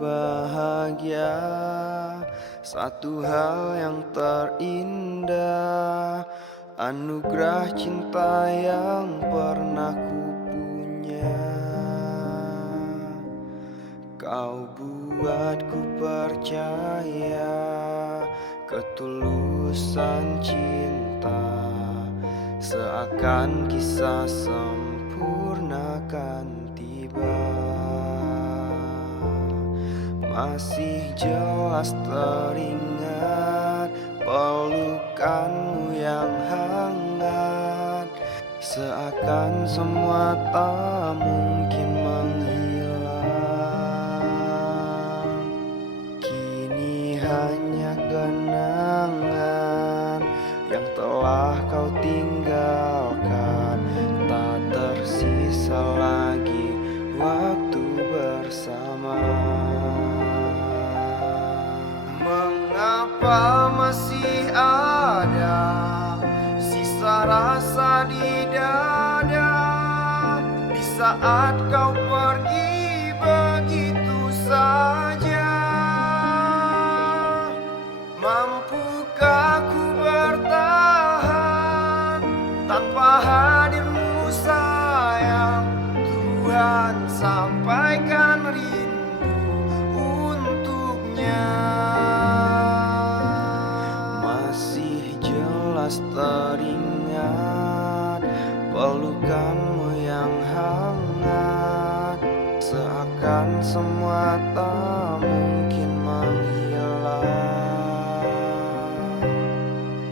bahagia, satu hal yang terindah, anugerah cinta yang pernah ku punya. Kau buatku percaya ketulusan cinta, seakan kisah sempurna kan tiba. Masih jelas teringat pelukanmu yang hangat, seakan semua tak mungkin menghilang. Kini hanya kenangan yang telah kau tinggalkan, tak tersisa lagi waktu bersama. Mengapa masih ada sisa rasa di dada di saat kau pergi begitu saja? Mampukah ku bertahan tanpa hadirmu sayang? Tuhan, sampaikan rindu untuknya. Masih jelas teringat pelukanmu yang hangat, seakan semua tak mungkin menghilang.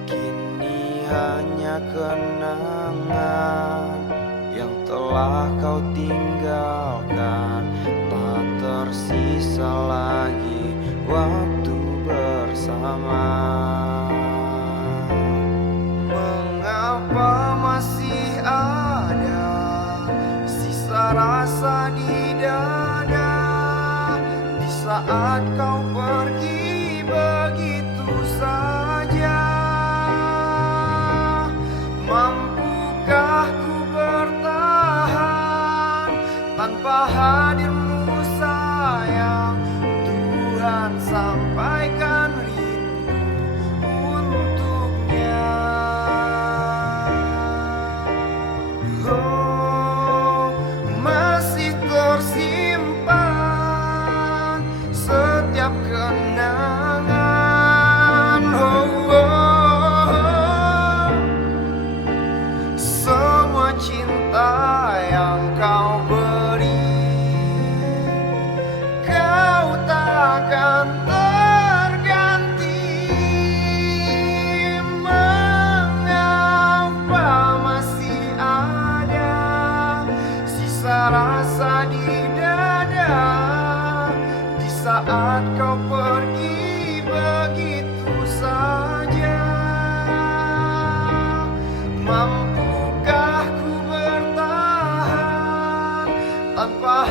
Kini hanya kenangan yang telah kau tinggalkan, tak tersisa lagi waktu bersama. Mengapa masih ada sisa rasa di dada di saat kau pergi begitu saja? Mampukah ku bertahan tanpa hadirmu sayang? Tuhan, sampaikan rindu untuknya. Oh, masih tersimpan setiap kenangan. Semua cinta yang kau beri, kau takkan terganti. Mengapa masih ada sisa rasa di dada di saat kau pergi begitu saja? Mampukah ku bertahan tanpa